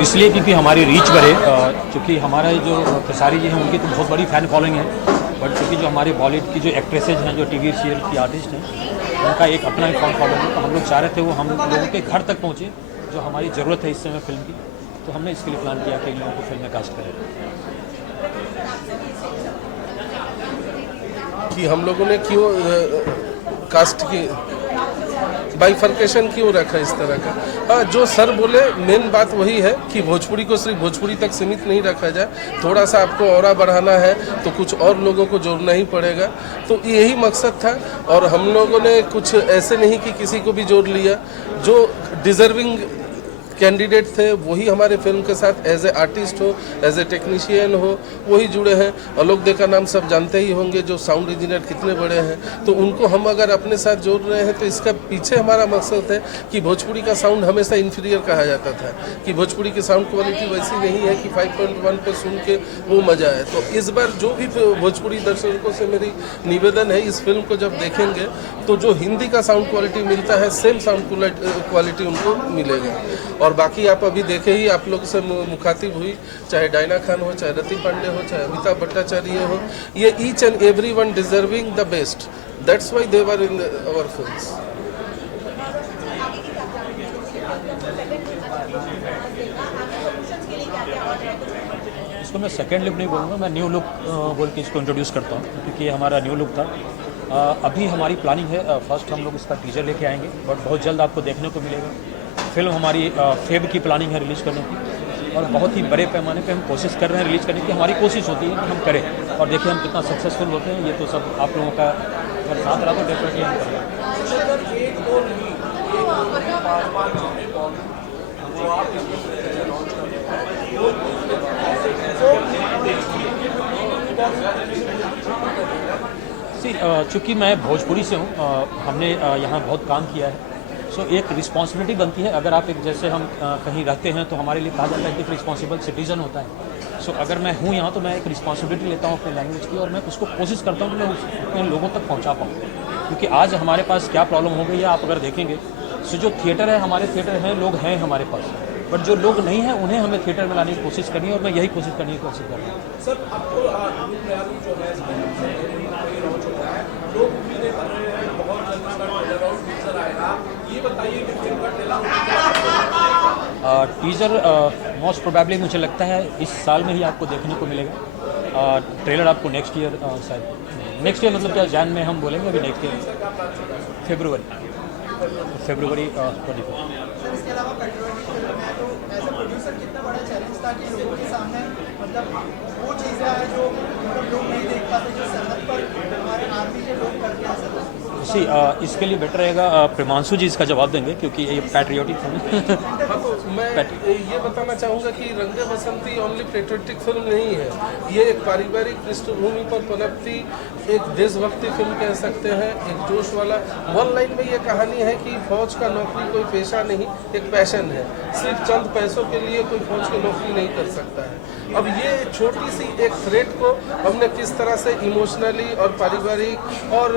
इसलिए क्योंकि हमारी रीच बढ़े, क्योंकि हमारा जो खेसारी जी हैं उनकी तो बहुत बड़ी फ़ैन फॉलोइंग है, बट क्योंकि जो हमारे बॉलीवुड की जो एक्ट्रेसेज हैं, जो टीवी सीरियल की आर्टिस्ट हैं, उनका एक अपना ही फैन फॉलोइंग है। तो हम लोग चाह रहे थे वो हम लोगों के घर तक पहुँचे, जो हमारी ज़रूरत है इस समय फिल्म की। तो हमने इसके लिए प्लान किया कि इन लोगों को फिल्म में कास्ट करें। कि हम लोगों ने क्यों कास्ट की बाइफर्केशन क्यों रखा इस तरह का। हाँ, जो सर बोले मेन बात वही है कि भोजपुरी को सिर्फ भोजपुरी तक सीमित नहीं रखा जाए, थोड़ा सा आपको और बढ़ाना है तो कुछ और लोगों को जोड़ना ही पड़ेगा। तो यही मकसद था, और हम लोगों ने कुछ ऐसे नहीं कि किसी को भी जोड़ लिया। जो डिज़र्विंग कैंडिडेट थे वही हमारे फिल्म के साथ एज ए आर्टिस्ट हो, एज ए टेक्नीशियन हो, वही जुड़े हैं। आलोक दे का नाम सब जानते ही होंगे, जो साउंड इंजीनियर कितने बड़े हैं। तो उनको हम अगर अपने साथ जोड़ रहे हैं तो इसका पीछे हमारा मकसद है कि भोजपुरी का साउंड हमेशा इन्फीरियर कहा जाता था, कि भोजपुरी की साउंड क्वालिटी वैसी नहीं है कि 5.1 पे सुन के वो मज़ा आए। तो इस बार जो भी भोजपुरी दर्शकों से मेरी निवेदन है, इस फिल्म को जब देखेंगे तो जो हिंदी का साउंड क्वालिटी मिलता है सेम साउंड क्वालिटी उनको मिलेगा। और बाकी आप अभी देखे ही, आप लोग से मुखातिब हुई, चाहे डायना खान हो, चाहे रति पांडे हो, चाहे अमिताभ भट्टाचार्य हो, ये each and every one deserving the best. That's why they were in our films. इसको मैं सेकेंड लुक नहीं बोलूँगा, मैं न्यू लुक बोल के इसको इंट्रोड्यूस करता हूँ, क्योंकि ये हमारा न्यू लुक था। अभी हमारी प्लानिंग है, फर्स्ट हम लोग इसका टीजर लेके आएंगे, बट बहुत जल्द आपको देखने को मिलेगा। फिल्म हमारी फेब की प्लानिंग है रिलीज़ करने की, और बहुत ही बड़े पैमाने पे हम कोशिश कर रहे हैं रिलीज़ करने की। हमारी कोशिश होती है कि हम करें, और देखिए हम कितना सक्सेसफुल होते हैं। ये तो सब आप लोगों का अगर साथ रहा तो डेफिनेटली हम करेंगे। चूँकि मैं भोजपुरी से हूँ, हमने यहाँ बहुत काम किया है, सो एक रिस्पॉन्सिबिलिटी बनती है। अगर आप एक जैसे हम कहीं रहते हैं तो हमारे लिए कहा जाता है कि एक रिस्पॉन्सिबल सिटीज़न होता है। सो अगर मैं हूँ यहाँ तो मैं एक रिस्पॉन्सिबिलिटी लेता हूँ अपने लैंग्वेज की, और मैं उसको कोशिश करता हूँ कि मैं अपने लोगों तक पहुँचा पाऊँ। क्योंकि आज हमारे पास क्या प्रॉब्लम हो गई है आप अगर देखेंगे, सो जो थिएटर है, हमारे थिएटर हैं, लोग हैं हमारे पास, बट जो लोग नहीं हैं उन्हें हमें थिएटर में लाने की कोशिश करनी है, और मैं यही कोशिश करने की कोशिश कर रहा हूँ। सर, आपको जो है लोग उम्मीदें कर रहे हैं, बहुत जल्द इसका ट्रेलर आउट टीजर आएगा, ये बताइए कि फिल्म का टीजर मोस्ट प्रोबेबली मुझे लगता है इस साल में ही आपको देखने को मिलेगा। ट्रेलर आपको नेक्स्ट ईयर, शायद नेक्स्ट ईयर मतलब क्या जैन में हम बोलेंगे, अभी नेक्स्ट ईयर फरवरी 24। इसके अलावा पेट्रोलियम फिल्म है, तो एज ए प्रोड्यूसर कितना बड़ा चैलेंज था कि लोगों के सामने मतलब वो चीज़ें आए जो मतलब लोग नहीं देख पाते, जो सरहद पर हमारे आर्मी के लोग करके आ सकते। इसके लिए बेटर रहेगा प्रेमांशु जी इसका जवाब देंगे, क्योंकि ये पैट्रियोटिक फिल्म। हाँ, तो मैं ये बताना चाहूँगा कि रंगे बसंती ओनली पेट्रियोटिक फिल्म नहीं है, ये एक पारिवारिक पृष्ठभूमि पर पनपती एक देशभक्ति फिल्म कह सकते हैं, एक जोश वाला। वन लाइन में ये कहानी है कि फौज का नौकरी कोई पेशा नहीं, एक पैशन है। सिर्फ चंद पैसों के लिए कोई फौज की नौकरी नहीं कर सकता है। अब ये छोटी सी एक थ्रेड को हमने किस तरह से इमोशनली और पारिवारिक और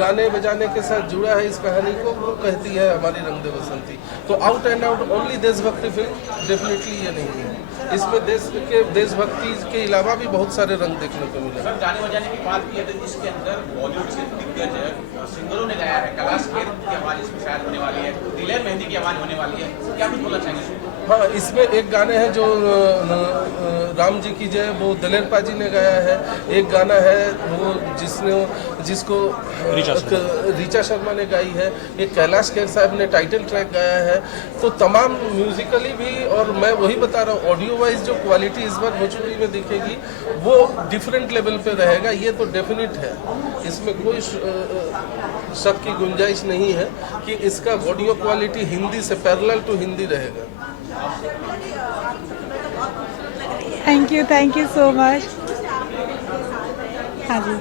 गाने बजाने के साथ जुड़ा है इस कहानी को, वो कहती है हमारी रंग दे बसंती। तो आउट एंड आउट ओनली देशभक्ति फिल्म डेफिनेटली ये नहीं है। इसमें देशभक्ति के अलावा भी बहुत सारे रंग देखने को मिले। सर, गाने बजाने की बात की है तो इसके अंदर बॉलीवुड से दिग्गज सिंगरों ने गाया है, कैलाश खेर की आवाज़ इसमें शायद होने वाली है, दिलेर मेहंदी की आवाज़ होने वाली है, क्या कुछ बोलना चाहेंगे? हाँ, इसमें एक गाने हैं जो राम जी की जय, वो दलेर पाजी ने गाया है। एक गाना है वो जिसको रीचा शर्मा ने गाई है। एक कैलाश खेर साहब ने टाइटल ट्रैक गाया है। तो तमाम म्यूजिकली भी, और मैं वही बता रहा हूँ ऑडियो वाइज जो क्वालिटी इस बार भोजपुरी में दिखेगी वो डिफरेंट लेवल पे रहेगा, ये तो डेफिनेट है। इसमें कोई शक की गुंजाइश नहीं है कि इसका ऑडियो क्वालिटी हिंदी से पैरेलल टू हिंदी रहेगा। Thank you so much. हाँ जी,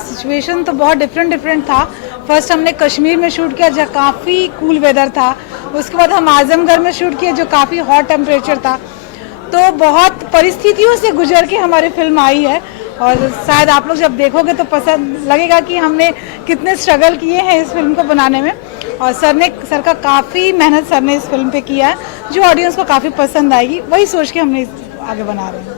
सिचुएशन तो बहुत डिफरेंट था। फर्स्ट हमने कश्मीर में शूट किया जहाँ काफ़ी कूल वेदर था, उसके बाद हम आजमगढ़ में शूट किया जो काफ़ी हॉट टेम्परेचर था। तो बहुत परिस्थितियों से गुजर के हमारी फिल्म आई है, और शायद आप लोग जब देखोगे तो पसंद लगेगा कि हमने कितने स्ट्रगल किए हैं इस फिल्म को बनाने में। और सर का काफ़ी मेहनत सर ने इस फिल्म पे किया है, जो ऑडियंस को काफ़ी पसंद आएगी, वही सोच के हमने आगे बना रहे हैं।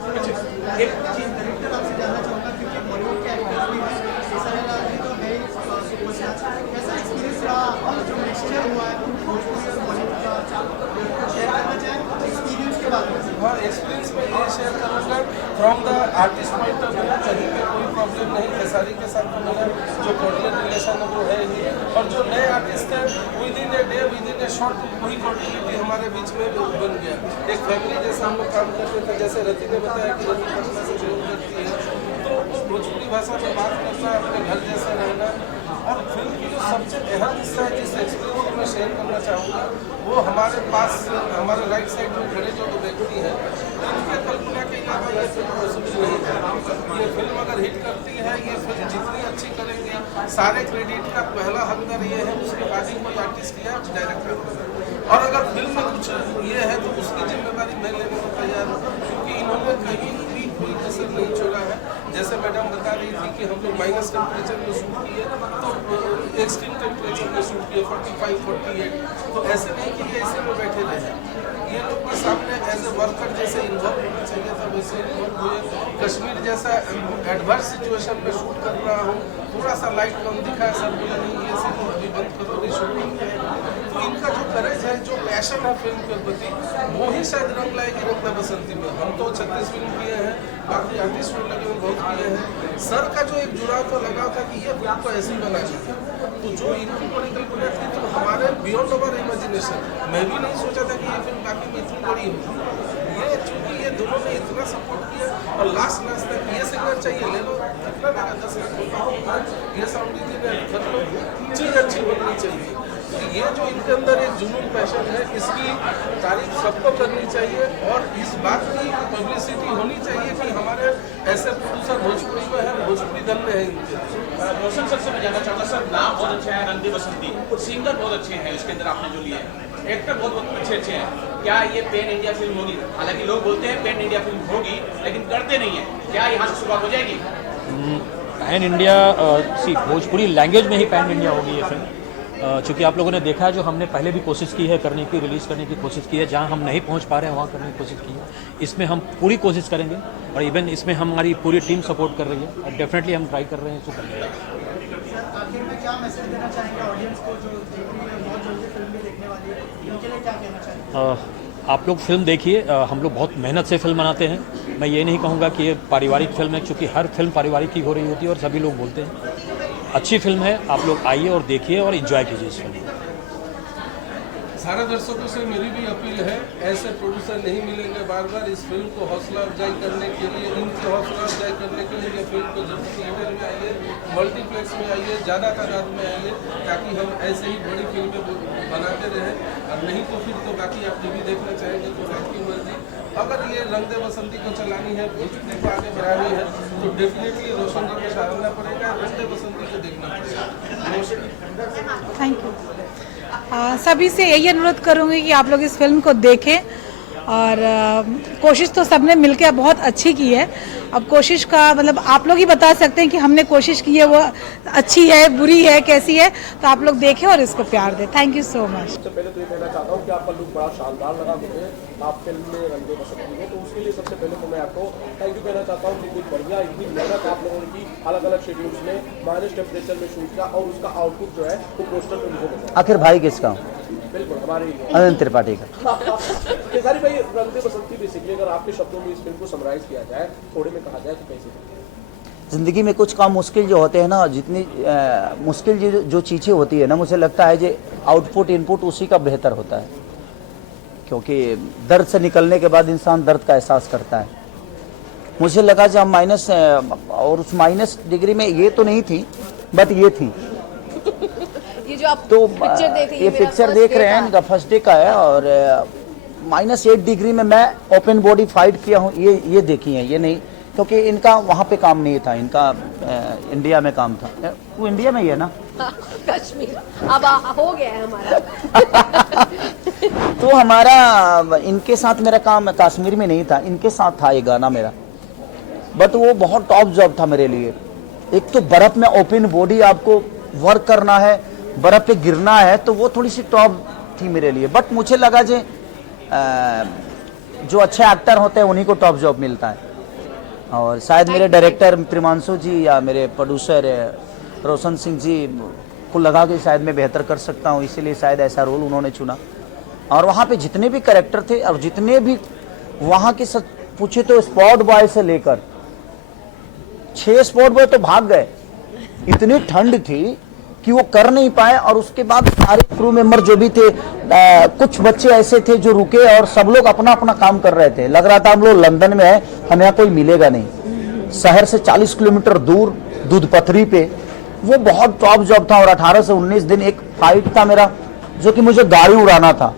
एक चीज डायरेक्टर आपसे जानना चाहूँगा, क्योंकि बॉलीवुड के एक्टर्स भी हैं, केसरीलाल जी तो है ही सुपरस्टार, कैसा एक्सपीरियंस रहा जो मिक्सचर हुआ है भोजपुरी और बॉलीवुड का, शेयर करना चाहें एक्सपीरियंस के बारे में? हाँ, एक्सपीरियंस में ये शेयर करूँगा from the artist point of view, कहीं पे कोई प्रॉब्लम नहीं, खेसारी के साथ तो मेरा जो कोऑर्डिनेट रिलेशन है वो है ही, और जो नए आर्टिस्ट हैं with in a day with in A short वही कोऑर्डिनेटी हमारे बीच में बन गया। एक फैमिली जैसा हम लोग काम करते थे, जैसे रति ने बताया कि रति पटना से बिलोंग करती है, तो वो भोजपुरी भाषा में बात करना, अपने घर जैसा रहना, और फिल्म की जो सबसे अहम हिस्सा है जिस एक्सपीरियंस को मैं शेयर करना चाहूँगा, वो हमारे पास हमारे राइट साइड में खड़े जो व्यक्ति हैं, उनके कल्पना के अलावा ये फिल्म पॉसिबल नहीं है। ये फिल्म अगर हिट करती है, ये फिल्म जितनी अच्छी करेंगे, सारे क्रेडिट का पहला हकदार ये है, उसके बाद ही कोई आर्टिस्ट या डायरेक्टर, और अगर फिल्म में कुछ ये है तो उसकी जिम्मेदारी मैं लेने को तैयार हूँ, क्योंकि इन्होंने कहीं भी कोई कसर नहीं छोड़ा है। जैसे मैडम बता रही थी कि हम लोग माइनस टेम्परेचर में शूट किए, तो एक्सट्रीम टेम्परेचर में शूट किए 45, 48, तो ऐसे नहीं कि ये ऐसे में बैठे रहे, ये लोग के सामने एज ए वर्कर जैसे इन्वॉल्व होना चाहिए था, वैसे इन्वॉल्व हुए। कश्मीर जैसा एडवर्स सिचुएशन में शूट कर रहा हूँ, थोड़ा सा लाइट कम दिखा है, सब बोला नहीं ये सीन अभी बंद करो, नहीं शूटिंग है। तो इनका जो करेज है, जो पैशन है फिल्म के प्रति, वो ही शायद रंग लाएगी रंग दे बसंती में। हम तो 36 फिल्म किए हैं, बाकी आर्टिस्ट लगे हुए बहुत किए हैं। सर का जो एक जुड़ाव तो लगा था कि ये फिल्म को ऐसी बनानी है, तो जो इनकी बड़ी कल्पना थी, तो हमारे बियॉन्ड अवर इमेजिनेशन, मैं भी नहीं सोचा था कि ये फिल्म बाकी में इतनी बड़ी होगी। ये चूंकि ये दोनों ने इतना सपोर्ट किया, और लास्ट तक ये सिग्नल चाहिए ले लो, कितना लगा 10 लाख, ये साउंड इंजीनियर कर लो, चीज़ अच्छी बननी चाहिए। ये जो इनके अंदर एक जुनून पैशन है, इसकी तारीफ सबको करनी चाहिए, और इस बात की पब्लिसिटी होनी चाहिए कि हमारे ऐसे प्रोड्यूसर भोजपुरी में है, भोजपुरी धन में है इनके। रोशन सर से मैं जानना चाहता सर, नाम बहुत अच्छा है रंग दे बसंती, सिंगर बहुत अच्छे हैं इसके अंदर आपने जो लिए हैं, एक्टर बहुत अच्छे हैं, क्या ये पैन इंडिया फिल्म होगी? हालांकि लोग बोलते हैं पैन इंडिया फिल्म होगी, लेकिन करते नहीं है, क्या यहाँ से शुरुआत हो जाएगी? पैन इंडिया भोजपुरी लैंग्वेज में ही पैन इंडिया होगी ये फिल्म, चूँकि आप लोगों ने देखा है जो हमने पहले भी कोशिश की है करने की, रिलीज़ करने की कोशिश की है, जहाँ हम नहीं पहुँच पा रहे हैं वहाँ करने की कोशिश की है। इसमें हम पूरी कोशिश करेंगे, और इवन इसमें हमारी पूरी टीम सपोर्ट कर रही है, और डेफिनेटली हम ट्राई कर रहे हैं इसको करने का। सर आखिर में क्या मैसेज देना चाहेंगे ऑडियंस को जो देख रही है, बहुत जल्दी फिल्म भी देखने वाली है, उनके लिए क्या कहना चाहेंगे? आप लोग फिल्म देखिए, हम लोग बहुत मेहनत से फिल्म बनाते हैं। मैं ये नहीं कहूँगा कि ये पारिवारिक फिल्म है, क्योंकि हर फिल्म पारिवारिक ही हो रही होती है और सभी लोग बोलते हैं। अच्छी फिल्म है, आप लोग आइए और देखिए और एंजॉय कीजिए इस फिल्म। सारे दर्शकों से मेरी भी अपील है, ऐसे प्रोड्यूसर नहीं मिलेंगे बार बार। इस फिल्म को हौसला अफजाई करने के लिए, इनकी हौसला अफजाई करने के लिए ये फिल्म को जल्द थिएटर में आइए, मल्टीप्लेक्स में आइए, ज़्यादा तादाद में आइए, ताकि हम ऐसे ही बड़ी फिल्में बनाते रहें। और नहीं तो फिर तो बाकी आप टीवी देखना चाहेंगे तो आपकी मर्जी। अगर ये रंग दे बसंती को चलानी है, भोजपुरी को आगे बढ़ानी है, तो डेफिनेटली रोशन जी को सराहना पड़ेगा, रंग दे बसंती को देखना पड़ेगा। Thank you. सभी से यही अनुरोध करूँगी कि आप लोग इस फिल्म को देखें, और कोशिश तो सबने मिलकर बहुत अच्छी की है। अब कोशिश का मतलब आप लोग ही बता सकते हैं कि हमने कोशिश की है वो अच्छी है, बुरी है, कैसी है, तो आप लोग देखें और इसको प्यार दें। Thank you so much. सबसे पहले तो ये कहना चाहता हूँ कि आपका लुक बड़ा शानदार लगा मुझे, आप फिल्म में रंग दे बसंती में, तो उसके लिए सबसे पहले तो मैं आपको थैंक यू कहना चाहता हूँ कि कुछ बढ़िया इतनी मेहनत आप लोगों ने की, अलग अलग शेड्यूल्स में माइनस टेम्परेचर में शूट किया, और उसका आउटपुट जो है वो पोस्टर पे मुझे मिला। आखिर भाई किसका? बिल्कुल हमारे अनंत त्रिपाठी का। केसारी भाई, रंग दे बसंती बेसिकली अगर आपके शब्दों में इस फिल्म को समराइज किया जाए, थोड़े में कहा जाए तो कैसे? ज़िंदगी में कुछ काम मुश्किल जो होते हैं ना, जितनी मुश्किल जो चीज़ें होती है ना, मुझे लगता है जो आउटपुट इनपुट उसी का बेहतर होता है, क्योंकि दर्द से निकलने के बाद इंसान दर्द का एहसास करता है। मुझे लगा जब माइनस, और उस माइनस डिग्री में ये तो नहीं थी, बट ये थी। ये जो आप तो पिक्चर देख रही ये पिक्चर देख रहे हैं, इनका फर्स्ट डे का है, और -8 डिग्री में मैं ओपन बॉडी फाइट किया हूँ, ये देखी है। ये नहीं, क्योंकि इनका वहाँ पे काम नहीं था, इनका इंडिया में काम था। वो इंडिया में ही है ना? कश्मीर अब हो गया है हमारा। तो हमारा इनके साथ मेरा काम कश्मीर में नहीं था, इनके साथ था ये गाना मेरा, बट वो बहुत टॉप जॉब था मेरे लिए। एक तो बर्फ में ओपन बॉडी आपको वर्क करना है, बर्फ पे गिरना है तो वो थोड़ी सी टॉप थी मेरे लिए। बट मुझे लगा जो अच्छे एक्टर होते हैं उन्हीं को टॉप जॉब मिलता है, और शायद मेरे डायरेक्टर प्रिमांशु जी या मेरे प्रोड्यूसर रोशन सिंह जी को लगा कि शायद मैं बेहतर कर सकता हूँ, इसीलिए शायद ऐसा रोल उन्होंने चुना। और वहाँ पे जितने भी कैरेक्टर थे और जितने भी वहाँ के पूछे तो स्पॉट बॉय से लेकर 6 स्पॉट बॉय तो भाग गए, इतनी ठंड थी कि वो कर नहीं पाए। और उसके बाद सारे क्रू मेंबर जो भी थे, कुछ बच्चे ऐसे थे जो रुके और सब लोग अपना अपना काम कर रहे थे। लग रहा था हम लोग लंदन में है, हमें यहाँ कोई मिलेगा नहीं। शहर से 40 किलोमीटर दूर दूध पथरी पे वो बहुत टॉप जॉब था। और 18 से 19 दिन एक फाइट था मेरा, जो कि मुझे गाड़ी उड़ाना था।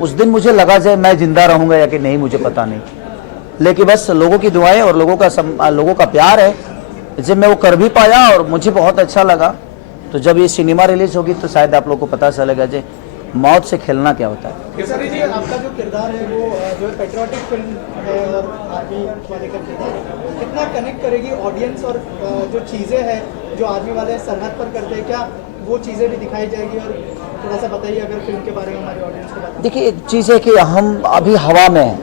उस दिन मुझे लगा जाए मैं जिंदा रहूंगा या कि नहीं, मुझे पता नहीं, लेकिन बस लोगों की दुआएं और लोगों का प्यार है, जब मैं वो कर भी पाया और मुझे बहुत अच्छा लगा। तो जब ये सिनेमा रिलीज होगी तो शायद आप लोगों को पता चलेगा जो मौत से खेलना क्या होता है। केसरी जी, आपका जो किरदार है वो जो पेट्रियोटिक फिल्म है और आर्मी वाले का किरदार है, कितना कनेक्ट करेगी ऑडियंस, और जो चीज़ें हैं जो आर्मी वाले सरहद पर करते हैं, क्या वो चीज़ें भी दिखाई जाएगी? और थोड़ा सा बताइए अगर फिल्म के बारे में हमारे ऑडियंस को बताइए। देखिए, एक चीज़ है कि हम अभी हवा में हैं,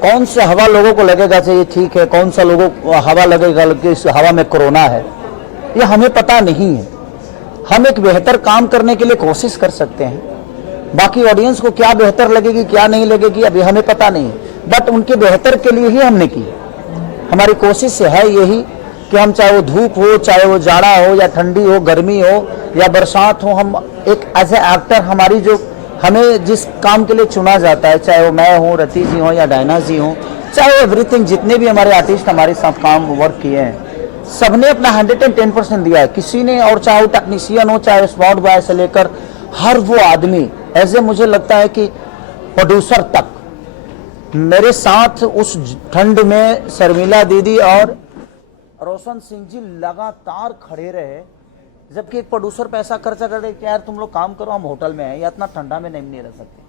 कौन सा हवा लोगों को लगेगा चाहिए ठीक है, कौन सा लोगों को हवा लगेगा कि इस हवा में कोरोना है, ये हमें पता नहीं है। हम एक बेहतर काम करने के लिए कोशिश कर सकते हैं, बाकी ऑडियंस को क्या बेहतर लगेगी क्या नहीं लगेगी अभी हमें पता नहीं है, बट उनके बेहतर के लिए ही हमने की। हमारी कोशिश है यही कि हम चाहे वो धूप हो, चाहे वो जाड़ा हो या ठंडी हो, गर्मी हो या बरसात हो, हम एक एज ए एक्टर हमारी जो हमें जिस काम के लिए चुना जाता है, चाहे वो मैं हूँ, रति जी हो या डायना जी हो, चाहे एवरीथिंग, जितने भी हमारे आर्टिस्ट हमारे साथ काम वर्क किए हैं, सबने अपना 110% दिया है। किसी ने, और चाहे वो टेक्नीशियन हो, चाहे स्पॉट बॉय से लेकर हर वो आदमी, ऐसे मुझे लगता है कि प्रोड्यूसर तक मेरे साथ उस ठंड में शर्मिला दीदी और रोशन सिंह जी लगातार खड़े रहे। जबकि एक प्रोड्यूसर पैसा खर्चा कर रहे कि यार तुम लोग काम करो, हम होटल में हैं या इतना ठंडा में नहीं रह सकते,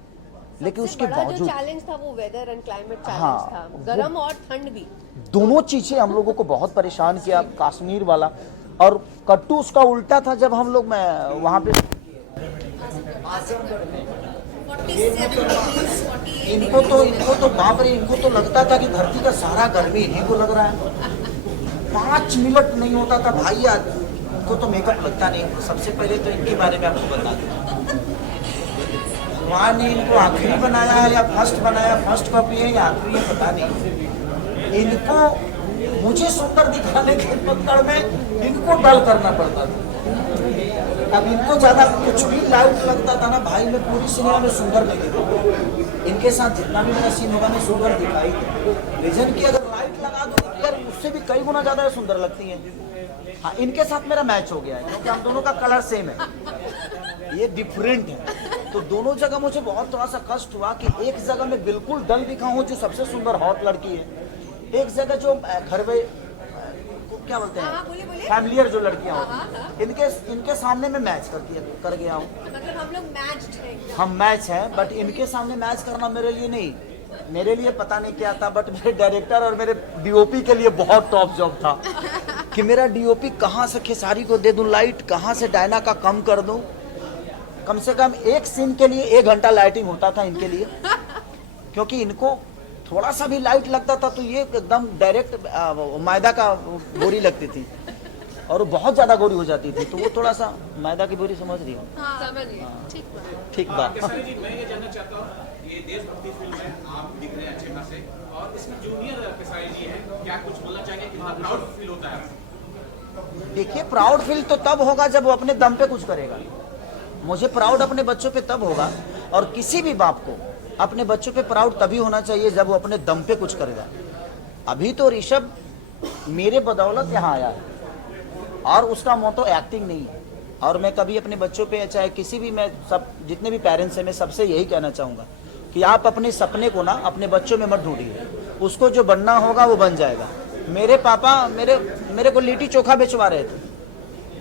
लेकिन उसके बावजूद चैलेंज था वो वेदर एंड क्लाइमेट चैलेंज हाँ, था, गर्म और ठंड भी, दोनों चीजें हम लोगों को बहुत परेशान किया। कश्मीर वाला और कट्टू उसका उल्टा था, जब हम लोग वहां पे इनको तो बाप रे, इनको तो लगता था कि धरती का सारा गर्मी इन्हीं को लग रहा है। 5 मिनट नहीं होता था भाई, इनको तो मेकअप लगता नहीं। सबसे पहले तो इनके बारे में आपको बता दूं, भगवान ने इनको आखिरी बनाया है या फर्स्ट बनाया, फर्स्ट कॉपी है या आखिरी है पता नहीं। इनको मुझे सुंदर दिखाने के पकड़ में इनको डल करना पड़ता था। अब इनको ज्यादा कुछ भी लाइट लगता था ना भाई, मैं पूरी सिनेमा में सुंदर नहीं दिखा। इनके साथ जितना भी मेरा सीन होगा मैं सुंदर दिखाई दूं। रीजन की अगर लाइट लगा दो यार, उससे भी कई गुना ज्यादा सुंदर लगती है। हाँ, इनके साथ मेरा मैच हो गया है क्योंकि हम दोनों का कलर सेम है, ये डिफरेंट है। तो दोनों जगह मुझे बहुत थोड़ा सा कष्ट हुआ कि एक जगह मैं बिल्कुल डल दिखा हूँ जो सबसे सुंदर हॉट लड़की है, एक जगह जो घर में क्या बोलते हैं फैमिलियर जो लड़कियां होती हैं, इनके सामने मैं मैच कर गया हूँ। मतलब हम लोग मैच्ड हैं, हम मैच हैं, बट इनके सामने मैच करना मेरे लिए नहीं, मेरे लिए पता नहीं क्या था, बट मेरे डायरेक्टर और मेरे डीओपी के लिए बहुत टॉप जॉब था कि मेरा डीओपी कहाँ से खेसारी को दे दूं लाइट, कहाँ से डायना का कम कर दूं। कम से कम एक सीन के लिए 1 घंटा लाइटिंग होता था इनके लिए, क्योंकि इनको थोड़ा सा भी लाइट लगता था तो ये एकदम डायरेक्ट मैदा का बोरी लगती थी और बहुत ज्यादा गोरी हो जाती थी, तो वो थोड़ा सा मैदा की बोरी समझ रही हो। समझ गए, ठीक बात। जी, मैं ये जानना चाहता हूँ, ये देशभक्ति फिल्म है, आप दिख रहे हैं अच्छे खासे, और इसमें जूनियर खेसारी जी हैं, क्या कुछ बोलना चाहेंगे, कितना प्राउड फील होता है? देखिए, प्राउड फील तो तब होगा जब वो अपने दम पे कुछ करेगा। मुझे प्राउड अपने बच्चों पे तब होगा, और किसी भी बाप को अपने बच्चों पे प्राउड तभी होना चाहिए जब वो अपने दम पे कुछ करेगा। अभी तो ऋषभ मेरे बदौलत यहाँ आया है और उसका मोटो एक्टिंग नहीं है, और मैं कभी अपने बच्चों पे चाहे किसी भी, मैं सब जितने भी पेरेंट्स हैं मैं सबसे यही कहना चाहूँगा कि आप अपने सपने को ना अपने बच्चों में मत ढूंढिए, उसको जो बनना होगा वो बन जाएगा। मेरे पापा मेरे को लिट्टी चोखा बेचवा रहे थे,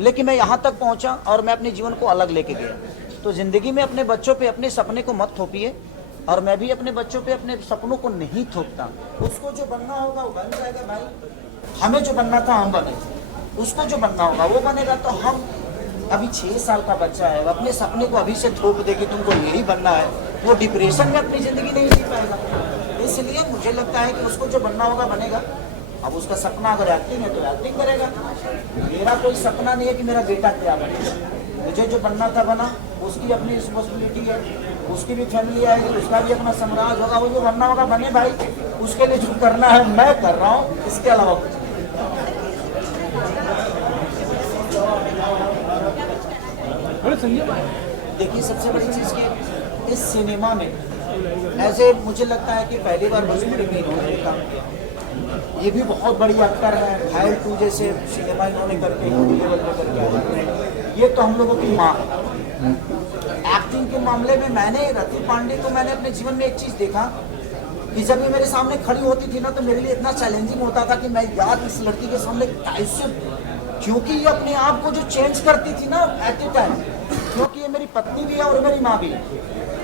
लेकिन मैं यहाँ तक पहुँचा और मैं अपने जीवन को अलग लेके गया। तो जिंदगी में अपने बच्चों पे अपने सपने को मत थोपिए, और मैं भी अपने बच्चों पे अपने सपनों को नहीं थोपता। उसको जो बनना होगा वो बन जाएगा भाई, हमें जो बनना था हम बने। उसको जो बनना होगा वो बनेगा। तो हम अभी 6 साल का बच्चा है, अपने सपने को अभी से थोप दे कि तुमको यही बनना है, वो डिप्रेशन में अपनी ज़िंदगी नहीं जी पाएगा। इसलिए मुझे लगता है कि उसको जो बनना होगा बनेगा। अब उसका सपना अगर एक्टिंग है तो एक्टिंग करेगा। मेरा कोई सपना नहीं है कि मेरा बेटा क्या बनेगा, मुझे जो बनना था बना, उसकी अपनी रिस्पॉन्सिबिलिटी है, उसकी भी फैमिली आएगी, उसका भी अपना साम्राज्य होगा, वो जो बनना होगा बने भाई। उसके लिए जो करना है मैं कर रहा हूँ, इसके अलावा कुछ नहीं। देखिए सबसे बड़ी चीज़ कि इस सिनेमा में ऐसे मुझे लगता है कि पहली बार भोजपुरी में इन्होंने काम किया। ये भी बहुत बड़ी एक्टर है, घायल 2 जैसे सिनेमा इन्होंने करके हिंदी लेवल पे करके आया। ये तो हम लोगों की माँ है। एक्टिंग के मामले में मैंने रति पांडे को मैंने अपने जीवन में एक चीज़ देखा कि जब ये मेरे सामने खड़ी होती थी ना तो मेरे लिए इतना चैलेंजिंग होता था कि मैं यार इस लड़की के सामने कैसे, क्योंकि ये अपने आप को जो चेंज करती थी ना एट ए टाइम, क्योंकि ये मेरी पत्नी भी है और मेरी माँ भी है,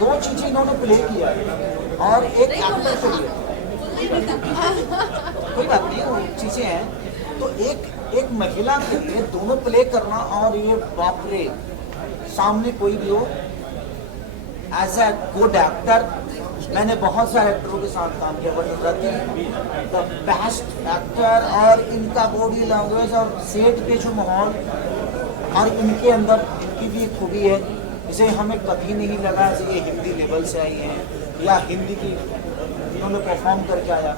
2 चीज़ें इन्होंने प्ले किया है। और एक एक्टर के लिए कोई बात नहीं, वो चीज़ें हैं। तो एक महिला के लिए दोनों प्ले करना, और ये बाप रे, सामने कोई भी हो एज ए गुड एक्टर। मैंने बहुत सारे एक्टरों के साथ काम किया, but Rati the best actor. और इनका बॉडी लैंग्वेज और सेट पे जो माहौल और इनके अंदर इनकी भी एक खूबी है, इसे हमें कभी नहीं लगा कि ये हिंदी लेवल से आई हैं या हिंदी की इन्होंने परफॉर्म करके आया।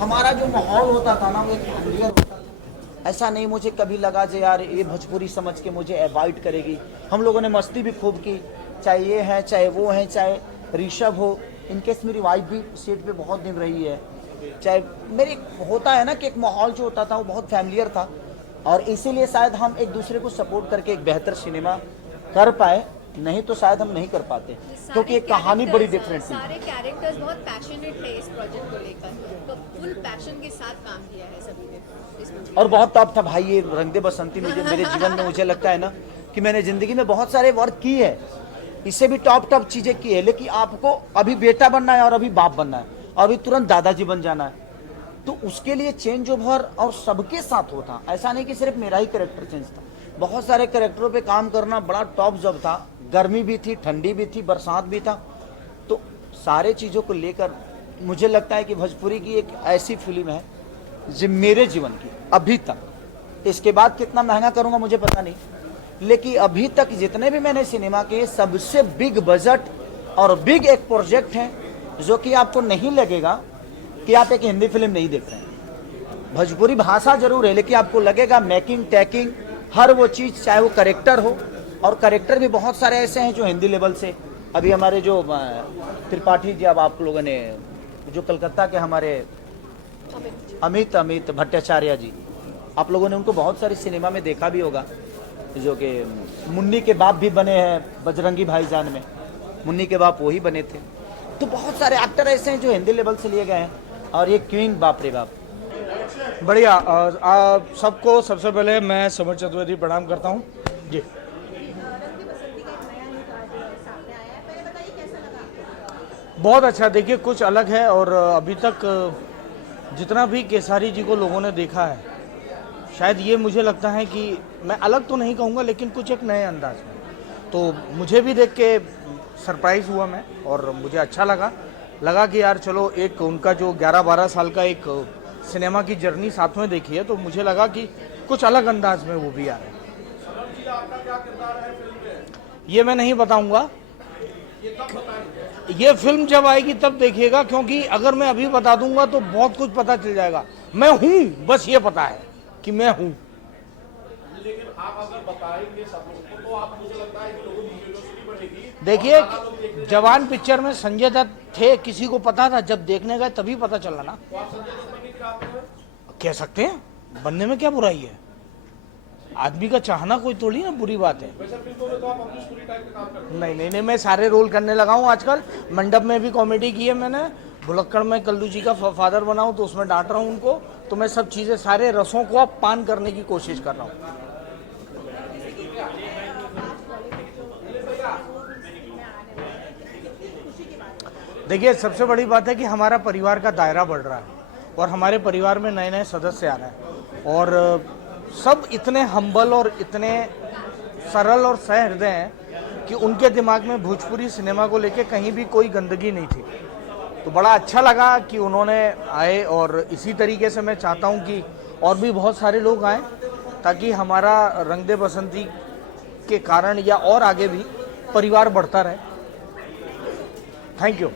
हमारा जो माहौल होता था ना वो एक क्लियर होता था। ऐसा नहीं मुझे कभी लगा कि यार ये भोजपुरी समझ के मुझे अवॉइड करेगी। हम लोगों ने मस्ती भी खूब की, चाहे ये है चाहे वो है, चाहे ऋषभ हो, इनकेस मेरी वाइफ भी सेट पे बहुत दिन रही है, चाहे मेरी होता है ना कि एक माहौल जो होता था वो बहुत फैमिलियर था। और इसीलिए शायद हम एक दूसरे को सपोर्ट करके एक बेहतर सिनेमा कर पाए, नहीं तो शायद हम नहीं कर पाते, क्योंकि एक कहानी बड़ी डिफरेंट थी। सारे कैरेक्टर्स बहुत पैशनेट है इस प्रोजेक्ट को लेकर, तो फुल पैशन के साथ काम किया है सभी ने इसमें। और बहुत टॉप था भाई ये रंग दे बसंती। मुझे मेरे जीवन में मुझे लगता है ना कि मैंने जिंदगी में बहुत सारे वर्क की है, इससे भी टॉप चीजें की है, लेकिन आपको अभी बेटा बनना है और अभी बाप बनना है और अभी तुरंत दादाजी बन जाना है, तो उसके लिए चेंज ओवर और सबके साथ होता। ऐसा नहीं कि सिर्फ मेरा ही कैरेक्टर चेंज था, बहुत सारे कैरेक्टरों पे काम करना बड़ा टॉप जॉब था। गर्मी भी थी, ठंडी भी थी, बरसात भी था। तो सारे चीज़ों को लेकर मुझे लगता है कि भोजपुरी की एक ऐसी फिल्म है जो मेरे जीवन की अभी तक, इसके बाद कितना महंगा करूँगा मुझे पता नहीं, लेकिन अभी तक जितने भी मैंने सिनेमा के सबसे बिग बजट और बिग एक प्रोजेक्ट है जो कि आपको नहीं लगेगा कि आप एक हिंदी फिल्म नहीं देख रहे हैं। भोजपुरी भाषा जरूर है, लेकिन आपको लगेगा मेकिंग टेकिंग हर वो चीज़, चाहे वो करेक्टर हो, और करेक्टर भी बहुत सारे ऐसे हैं जो हिंदी लेवल से। अभी हमारे जो त्रिपाठी जी, अब आप लोगों ने जो कलकत्ता के हमारे अमित भट्टाचार्य जी, आप लोगों ने उनको बहुत सारी सिनेमा में देखा भी होगा, जो कि मुन्नी के बाप भी बने हैं बजरंगी भाईजान में, मुन्नी के बाप वही बने थे। तो बहुत सारे एक्टर ऐसे हैं जो हिंदी लेवल से लिए गए हैं, और ये क्वीन बाप रे बाप। बढ़िया। आप सबको सबसे पहले मैं समर चतुर्वेदी प्रणाम करता हूँ जी। बहुत अच्छा, देखिए कुछ अलग है, और अभी तक जितना भी केसारी जी को लोगों ने देखा है, शायद ये मुझे लगता है कि मैं अलग तो नहीं कहूँगा, लेकिन कुछ एक नए अंदाज में, तो मुझे भी देख के सरप्राइज़ हुआ मैं, और मुझे अच्छा लगा कि यार चलो एक उनका जो 11-12 साल का एक सिनेमा की जर्नी साथ में देखी है, तो मुझे लगा कि कुछ अलग अंदाज में वो भी आ रहे हैं। ये मैं नहीं बताऊंगा, ये फिल्म जब आएगी तब देखिएगा, क्योंकि अगर मैं अभी बता दूंगा तो बहुत कुछ पता चल जाएगा। मैं हूं, बस ये पता है कि मैं हूं। लेकिन आप अगर बताएंगे सब लोगों को तो आप, मुझे लगता है कि लोगों की क्यूरियोसिटी बढ़ेगी। देखिए जवान पिक्चर में संजय दत्त थे, किसी को पता था, जब देखने गए तभी पता चला ना। तो आप संजय दत्त बनने की चाहते हैं? कह सकते हैं, बनने में क्या बुराई है, आदमी का चाहना कोई थोड़ी ना बुरी बात है। वैसे फिल्मों में तो आप अपनी स्टोरी टाइप का काम करते हैं। नहीं, मैं सारे रोल करने लगा हूँ आजकल। मंडप में भी कॉमेडी की है मैंने, भुलक्कड़ में कल्लू जी का फादर बना हूँ तो उसमें डांट रहा हूँ उनको, तो मैं सब चीज़ें, सारे रसों को अब पान करने की कोशिश कर रहा हूँ। देखिए सबसे बड़ी बात है कि हमारा परिवार का दायरा बढ़ रहा है, और हमारे परिवार में नए नए सदस्य आ रहे हैं, और सब इतने हम्बल और इतने सरल और सहृदय हैं कि उनके दिमाग में भोजपुरी सिनेमा को लेके कहीं भी कोई गंदगी नहीं थी। तो बड़ा अच्छा लगा कि उन्होंने आए, और इसी तरीके से मैं चाहता हूं कि और भी बहुत सारे लोग आएँ, ताकि हमारा रंग दे बसंती के कारण या और आगे भी परिवार बढ़ता रहे। Thank you.